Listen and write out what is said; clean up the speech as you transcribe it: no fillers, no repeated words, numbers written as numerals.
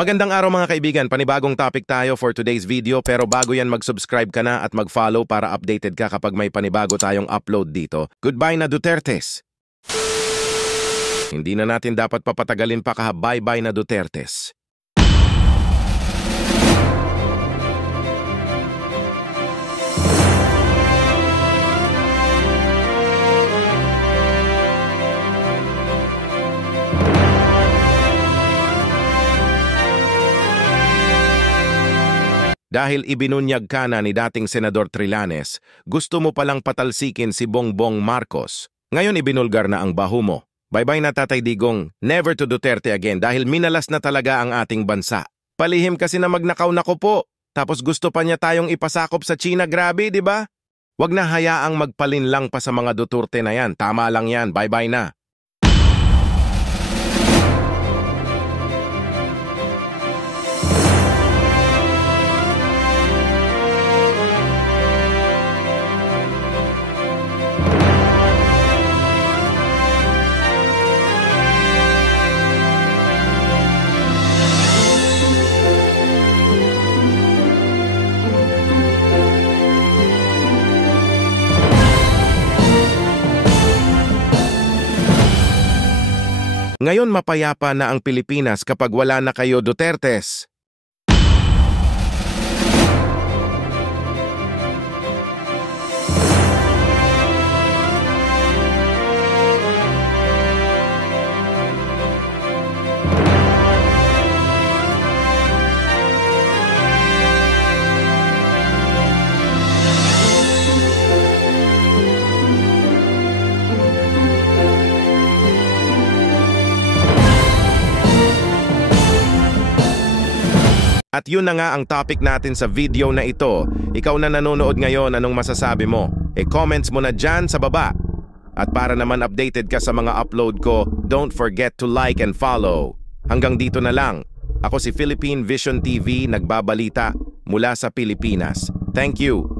Magandang araw mga kaibigan, panibagong topic tayo for today's video pero bago yan mag-subscribe ka na at mag-follow para updated ka kapag may panibago tayong upload dito. Goodbye na Dutertes! Hindi na natin dapat papatagalin pa bye-bye na Dutertes. Dahil ibinunyag ka na ni dating Senador Trillanes, gusto mo palang patalsikin si Bongbong Marcos. Ngayon ibinulgar na ang baho mo. Bye-bye na Tatay Digong, never to Duterte again dahil minalas na talaga ang ating bansa. Palihim kasi na magnakaw na ko po. Tapos gusto pa niya tayong ipasakop sa China, grabe, di ba? Wag na hayaang magpalinlang pa sa mga Duterte na yan. Tama lang yan, bye-bye na. Ngayon mapayapa na ang Pilipinas kapag wala na kayo Dutertes. At yun na nga ang topic natin sa video na ito. Ikaw na nanonood ngayon, anong masasabi mo? Comments mo na dyan sa baba. At para naman updated ka sa mga upload ko, don't forget to like and follow. Hanggang dito na lang. Ako si Philippine Vision TV, nagbabalita mula sa Pilipinas. Thank you.